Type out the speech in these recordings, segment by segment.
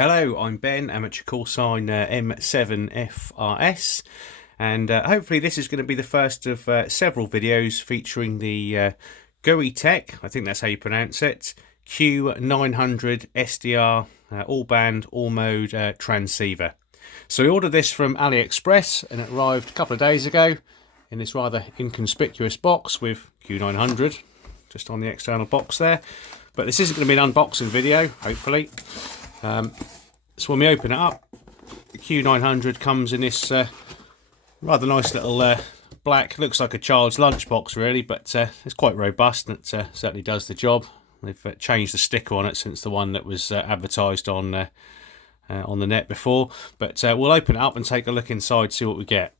Hello, I'm Ben, amateur call sign M7FRS, and hopefully this is going to be the first of several videos featuring the Guohetec, I think that's how you pronounce it, Q900 SDR all band, all mode transceiver. So we ordered this from AliExpress and it arrived a couple of days ago in this rather inconspicuous box with Q900 just on the external box there. But this isn't going to be an unboxing video, hopefully. So when we open it up, the Q900 comes in this rather nice little black, looks like a child's lunchbox really, but it's quite robust and it certainly does the job. They've changed the sticker on it since the one that was advertised on the net before. But we'll open it up and take a look inside, see what we get.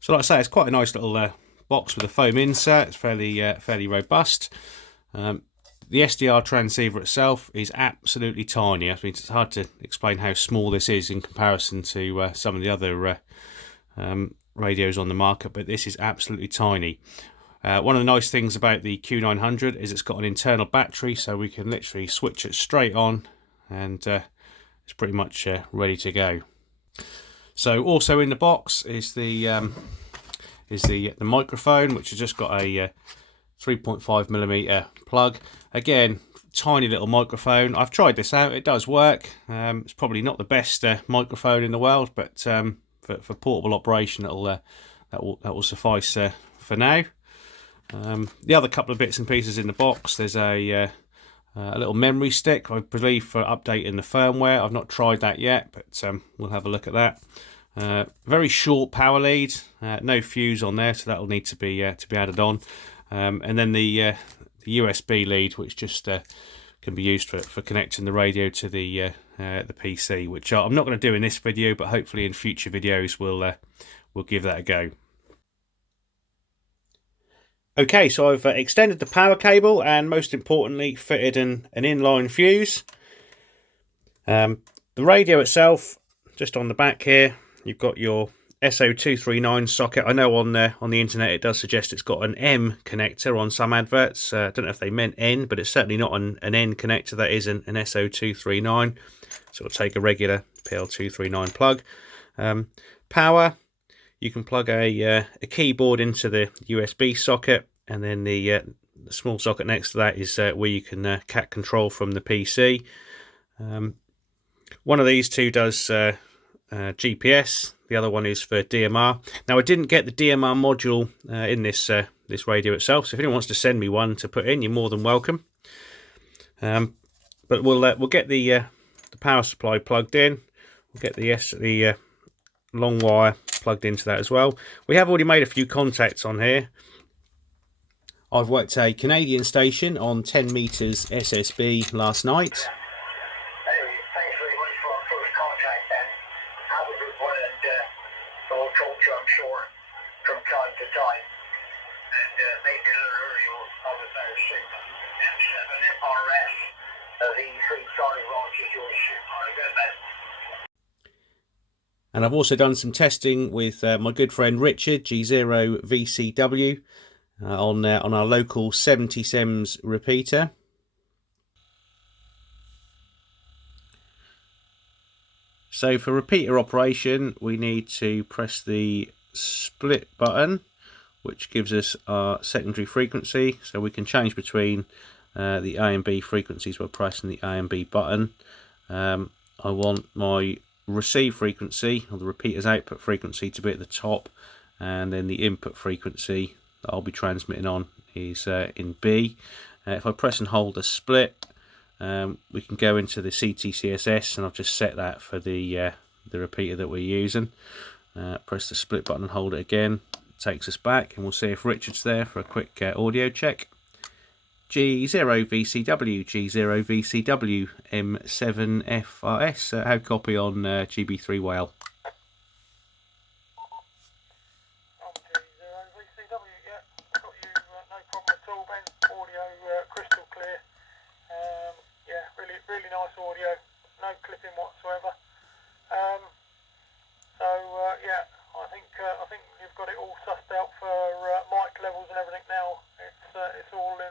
So like I say, it's quite a nice little box with a foam insert. It's fairly robust. The SDR transceiver itself is absolutely tiny. I mean, it's hard to explain how small this is in comparison to some of the other radios on the market, but this is absolutely tiny. One of the nice things about the Q900 is it's got an internal battery, so we can literally switch it straight on and it's pretty much ready to go. So also in the box is the microphone, which has just got a 3.5mm plug. Again, tiny little microphone. I've tried this out, it does work. It's probably not the best microphone in the world, but for portable operation that will suffice for now. The other couple of bits and pieces in the box, there's a little memory stick, I believe, for updating the firmware. I've not tried that yet, but we'll have a look at that. Very short power lead, no fuse on there, so that will need to be added on. And then the USB lead, which just can be used for connecting the radio to the PC, which I'm not going to do in this video, but hopefully in future videos we'll give that a go. Okay, so I've extended the power cable and most importantly fitted an inline fuse. The radio itself, just on the back here, you've got your SO239 socket. I know on the internet it does suggest it's got an M connector on some adverts. I don't know if they meant N, but it's certainly not an N connector. That is an SO239. So it'll take a regular PL239 plug. Power, you can plug a keyboard into the USB socket, and then the small socket next to that is where you can cat control from the PC. One of these two does GPS, the other one is for DMR. Now I didn't get the DMR module in this radio itself, so if anyone wants to send me one to put in, you're more than welcome. But we'll get the power supply plugged in. We'll get the long wire plugged into that as well. We have already made a few contacts on here. I've worked a Canadian station on 10 meters SSB last night. We'll talk to you, I'm sure, from time to time. And maybe a little earlier we'll have a better signal. M7FRS, the E3, sorry, Roger, yours. All right, good, man. And I've also done some testing with my good friend Richard, G0 VCW, on our local 70 SEMS repeater. So for repeater operation, we need to press the split button, which gives us our secondary frequency. So we can change between the A and B frequencies by pressing the A and B button. I want my receive frequency, or the repeater's output frequency, to be at the top, and then the input frequency that I'll be transmitting on is in B. If I press and hold the split, we can go into the CTCSS, and I've just set that for the repeater that we're using. Press the split button and hold it again. It takes us back, and we'll see if Richard's there for a quick audio check. G0 VCW, G0 VCW, M7FRS. How copy on GB3 Whale? Really nice audio, no clipping whatsoever. Yeah, I think you've got it all sussed out for mic levels and everything now. It's all in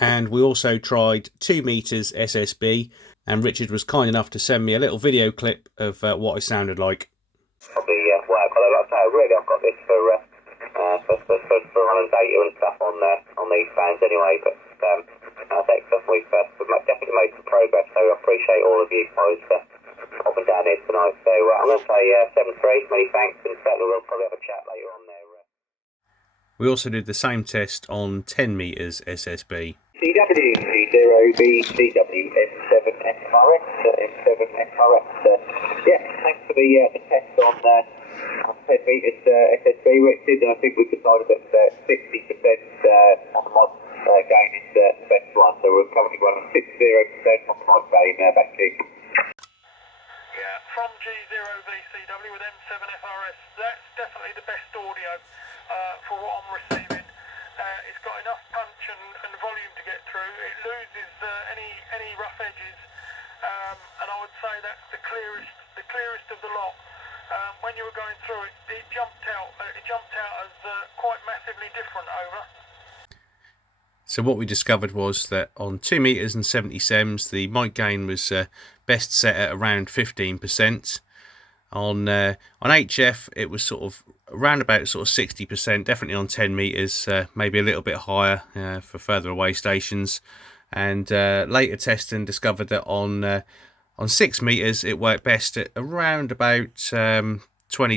And we also tried 2 meters SSB, and Richard was kind enough to send me a little video clip of what I sounded like. Probably work, although like I say, really I've got this for running data and stuff on these fans anyway, but we've definitely made some progress, so I appreciate all of you guys popping down here tonight. So I'm going to say 7-3, many thanks, and certainly we'll probably have a chat later on there. We also did the same test on 10 meters SSB. CW0B CW M7XRX M7XRX. Yeah, thanks for the test on 10 meters SSB, Richard, and I think we decided that 60% on the mod gain is the best one, so we're currently running 60% on the mod gain back to you. Yeah, from G0VCW with M7FRS, that's definitely the best audio for what I'm receiving. It's got enough punch and volume to get through. It loses any rough edges, and I would say that's the clearest of the lot. When you were going through it, it jumped out as quite massively different over. So what we discovered was that on 2 meters and 70 sems, the mic gain was best set at around 15%. On HF, it was sort of around about sort of 60%, definitely on 10 meters, maybe a little bit higher for further away stations. And later testing discovered that on 6 meters, it worked best at around about 20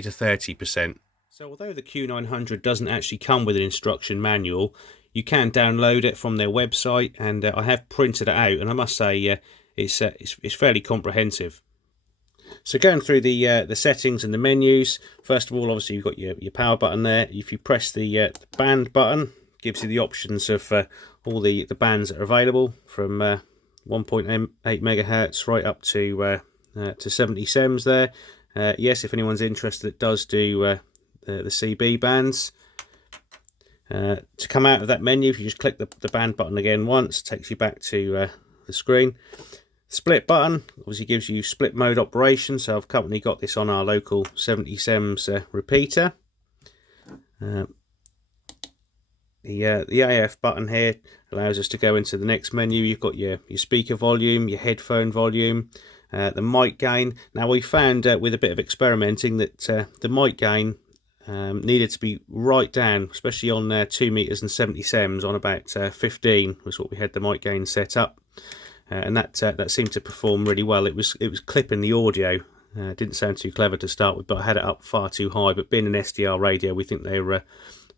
to 30%. So although the Q900 doesn't actually come with an instruction manual, you can download it from their website, and I have printed it out, and I must say it's fairly comprehensive. So going through the settings and the menus, first of all, obviously you've got your power button there. If you press the band button, it gives you the options of all the bands that are available, from 1.8 megahertz right up to 70 sems there. Yes, if anyone's interested, it does do the CB bands. To come out of that menu, if you just click the band button again once, it takes you back to the screen. Split button obviously gives you split mode operation, so I've currently got this on our local 70 sems repeater. The AF button here allows us to go into the next menu. You've got your speaker volume, your headphone volume, the mic gain. Now we found with a bit of experimenting that the mic gain needed to be right down, especially on 2 meters and 70 sems, on about 15 was what we had the mic gain set up. And that seemed to perform really well. It was clipping the audio. Didn't sound too clever to start with, but I had it up far too high. But being an SDR radio, we think they're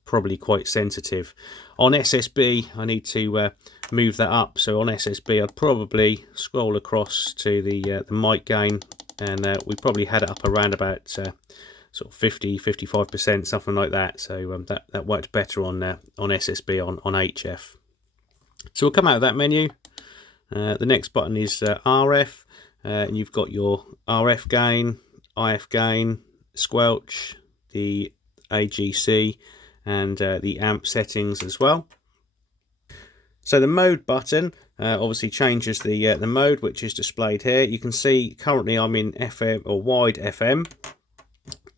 probably quite sensitive. On SSB, I need to move that up. So on SSB, I'd probably scroll across to the mic gain, and we probably had it up around about sort of 50-55%, something like that. So that worked better on SSB on HF. So we'll come out of that menu. The next button is RF, and you've got your RF gain, IF gain, squelch, the AGC, and the amp settings as well. So the mode button obviously changes the mode, which is displayed here. You can see currently I'm in FM or wide FM.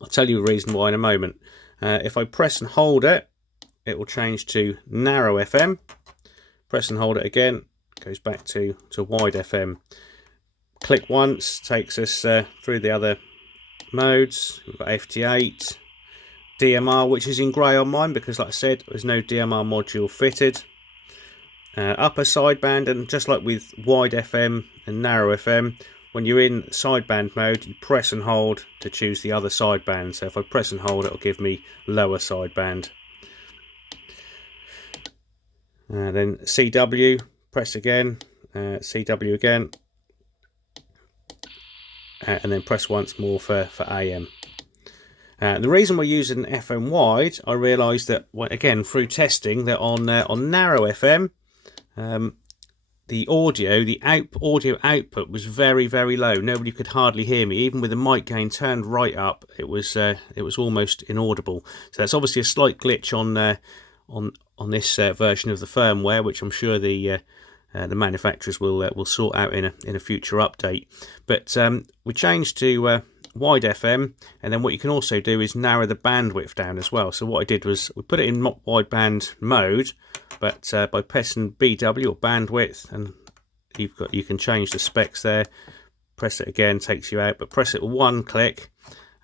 I'll tell you a reason why in a moment. If I press and hold it, it will change to narrow FM. Press and hold it again, goes back to wide FM. Click once, takes us through the other modes. We've got FT8, DMR, which is in grey on mine because, like I said, there's no DMR module fitted. Upper sideband, and just like with wide FM and narrow FM, when you're in sideband mode, you press and hold to choose the other sideband. So if I press and hold, it'll give me lower sideband. Then CW, press again, CW again, and then press once more for AM. The reason we're using FM wide, I realised that, again, through testing, that on narrow FM, the audio output was very, very low. Nobody could hardly hear me. Even with the mic gain turned right up, it was almost inaudible. So that's obviously a slight glitch on this version of the firmware, which I'm sure the manufacturers will sort out in a future update. But we changed to wide FM, and then what you can also do is narrow the bandwidth down as well. So what I did was we put it in wideband mode, but by pressing BW or bandwidth, and you can change the specs there. Press it again, takes you out, but press it with one click,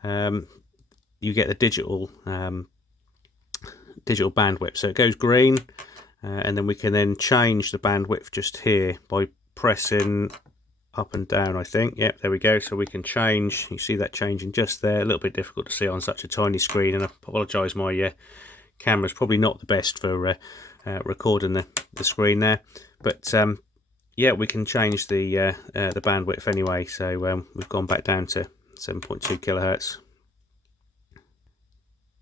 you get the digital bandwidth. So it goes green, and then we can then change the bandwidth just here by pressing up and down, I think. Yep, there we go. So we can change, you see that changing just there. A little bit difficult to see on such a tiny screen, and I apologise, my camera's probably not the best for recording the screen there, but yeah, we can change the bandwidth anyway. So we've gone back down to 7.2 kilohertz,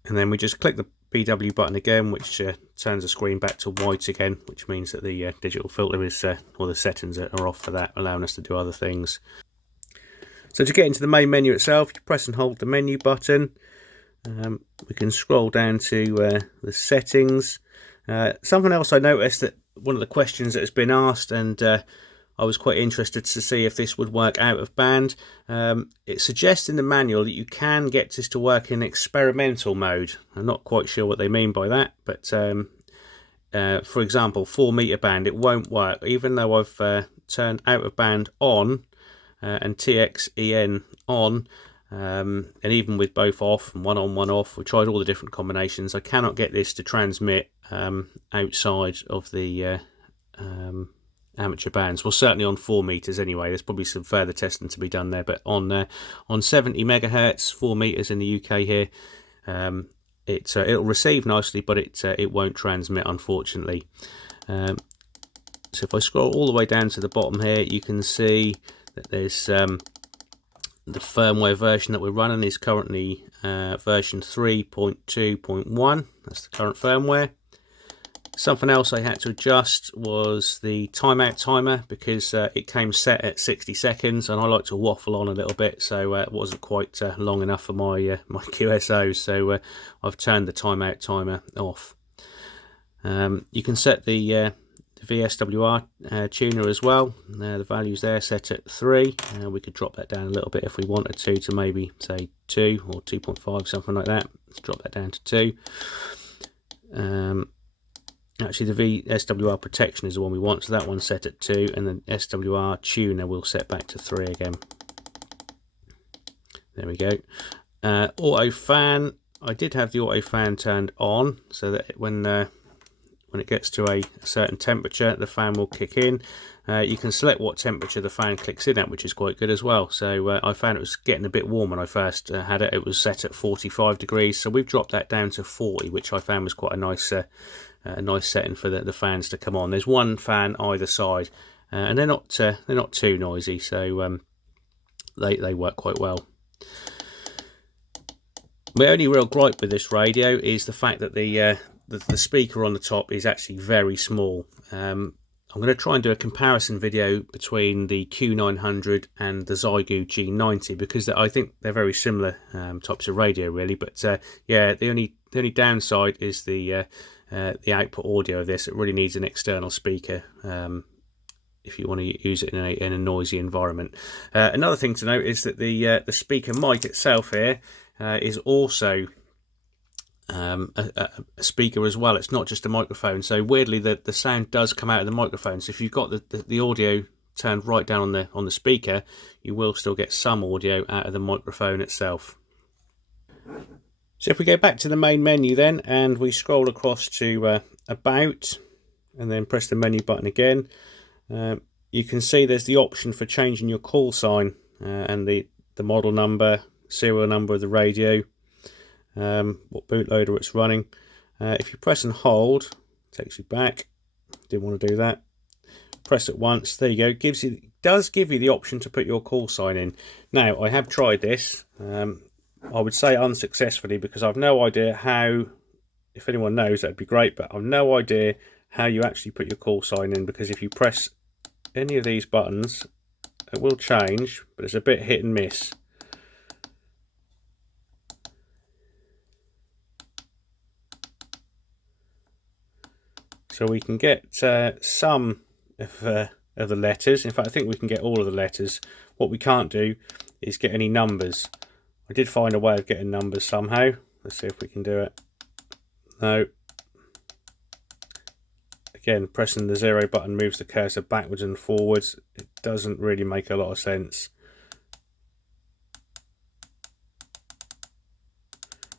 and then we just click the BW button again, which turns the screen back to white again, which means that the digital filter is, or the settings are off for that, allowing us to do other things. So to get into the main menu itself, you press and hold the menu button. We can scroll down to the settings. Something else I noticed, that one of the questions that has been asked, and I was quite interested to see if this would work out of band. It suggests in the manual that you can get this to work in experimental mode. I'm not quite sure what they mean by that, but for example, 4 meter band, it won't work, even though I've turned out of band on and TXEN on, and even with both off and one on one off, we tried all the different combinations. I cannot get this to transmit outside of the amateur bands. Well, certainly on 4 meters anyway. There's probably some further testing to be done there, but on 70 megahertz, 4 meters in the UK here, it'll receive nicely, but it won't transmit, unfortunately. So if I scroll all the way down to the bottom here, you can see that there's the firmware version that we're running is currently version 3.2.1. That's the current firmware. Something else I had to adjust was the timeout timer, because it came set at 60 seconds, and I like to waffle on a little bit, so it wasn't quite long enough for my my QSOs. So I've turned the timeout timer off. You can set the VSWR tuner as well. The values there set at 3. We could drop that down a little bit if we wanted to maybe say 2 or 2.5, something like that. Let's drop that down to 2. Actually, the VSWR protection is the one we want, so that one's set at 2, and the SWR tuner will set back to 3 again. There we go. Auto fan, I did have the auto fan turned on, so that when it gets to a certain temperature, the fan will kick in. You can select what temperature the fan clicks in at, which is quite good as well. So I found it was getting a bit warm when I first had it. It was set at 45 degrees, so we've dropped that down to 40, which I found was quite a nice setting for the fans to come on. There's one fan either side, and they're not too noisy, so they work quite well. My only real gripe with this radio is the fact that the speaker on the top is actually very small. I'm going to try and do a comparison video between the Q900 and the Xiegu G90, because I think they're very similar types of radio, really. But yeah, the only downside is the output audio of this. It really needs an external speaker if you want to use it in a noisy environment. Another thing to note is that the speaker mic itself here is also a speaker as well. It's not just a microphone, so weirdly the sound does come out of the microphone. So if you've got the audio turned right down on the speaker, you will still get some audio out of the microphone itself. So if we go back to the main menu then, and we scroll across to about, and then press the menu button again, you can see there's the option for changing your call sign and the model number, serial number of the radio, what bootloader it's running. If you press and hold, it takes you back. Didn't want to do that. Press it once. There you go. Does give you the option to put your call sign in. Now I have tried this. I would say unsuccessfully, because I've no idea how. If anyone knows, that'd be great. But I've no idea how you actually put your call sign in, because if you press any of these buttons, it will change, but it's a bit hit and miss. So we can get some of the letters. In fact, I think we can get all of the letters. What we can't do is get any numbers. I did find a way of getting numbers somehow. Let's see if we can do it. No. Again, pressing the 0 button moves the cursor backwards and forwards. It doesn't really make a lot of sense.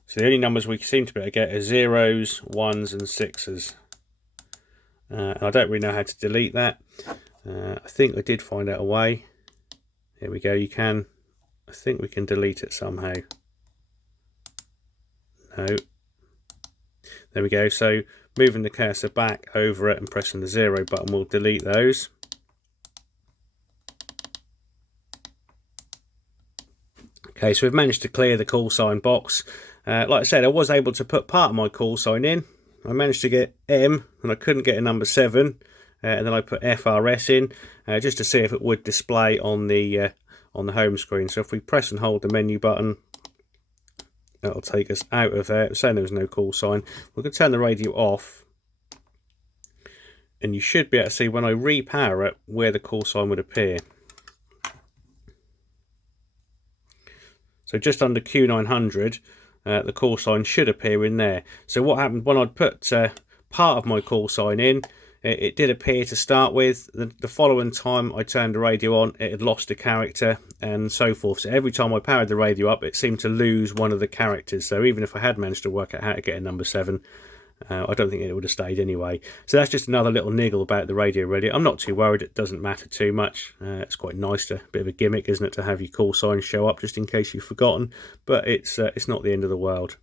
So the only numbers we seem to be able to get are 0s, 1s and 6s. I don't really know how to delete that. I think I did find out a way. Here we go, you can. I think we can delete it somehow. No. There we go. So moving the cursor back over it and pressing the 0 button will delete those. Okay, so we've managed to clear the call sign box. Like I said, I was able to put part of my call sign in. I managed to get M and I couldn't get a number 7. And then I put FRS in just to see if it would display on the home screen. So if we press and hold the menu button, that'll take us out of there. It's saying there was no call sign. We're going to turn the radio off, and you should be able to see when I repower it where the call sign would appear. So just under Q900, the call sign should appear in there. So what happened when I'd put part of my call sign in, it did appear to start with. The following time I turned the radio on, it had lost a character and so forth. So every time I powered the radio up, it seemed to lose one of the characters. So even if I had managed to work out how to get a number 7, I don't think it would have stayed anyway. So that's just another little niggle about the radio ready. I'm not too worried. It doesn't matter too much. It's quite nice, a bit of a gimmick, isn't it, to have your call sign show up just in case you've forgotten. But it's not the end of the world.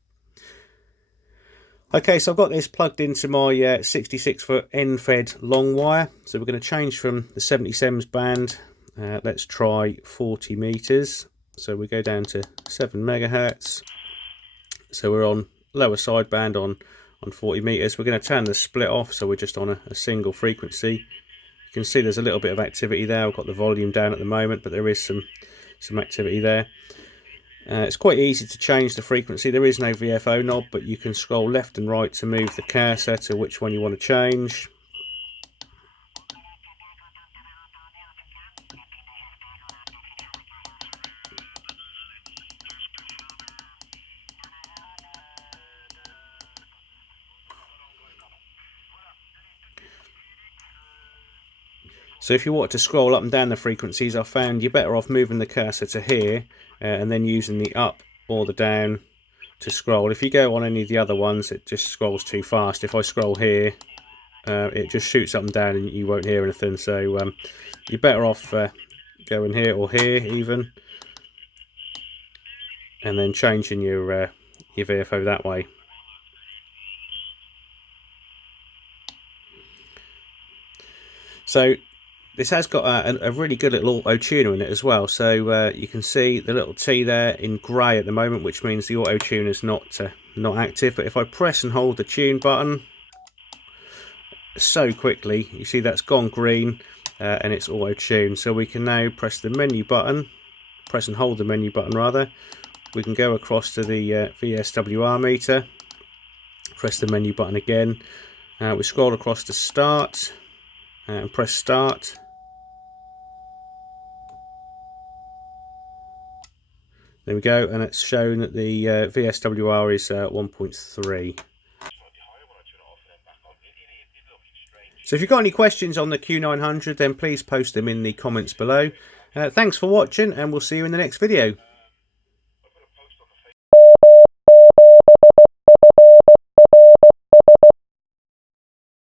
Okay, so I've got this plugged into my 66-foot end-fed long wire. So we're going to change from the 70 sems band. Let's try 40 meters. So we go down to 7 megahertz. So we're on lower sideband on 40 meters. We're going to turn the split off, so we're just on a single frequency. You can see there's a little bit of activity there. I've got the volume down at the moment, but there is some activity there. It's quite easy to change the frequency. There is no VFO knob, but you can scroll left and right to move the cursor to which one you want to change. So if you want to scroll up and down the frequencies, I found you're better off moving the cursor to here and then using the up or the down to scroll. If you go on any of the other ones, it just scrolls too fast. If I scroll here, it just shoots up and down and you won't hear anything. So you're better off going here or here even, and then changing your VFO that way. So this has got a really good little auto tuner in it as well. So you can see the little T there in grey at the moment, which means the auto tuner is not active. But if I press and hold the tune button, so quickly, you see that's gone green and it's auto tuned. So we can now press the menu button, press and hold the menu button rather. We can go across to the VSWR meter, press the menu button again. We scroll across to start and press start. There we go, and it's shown that the VSWR is 1.3. So if you've got any questions on the Q900, then please post them in the comments below. Thanks for watching, and we'll see you in the next video.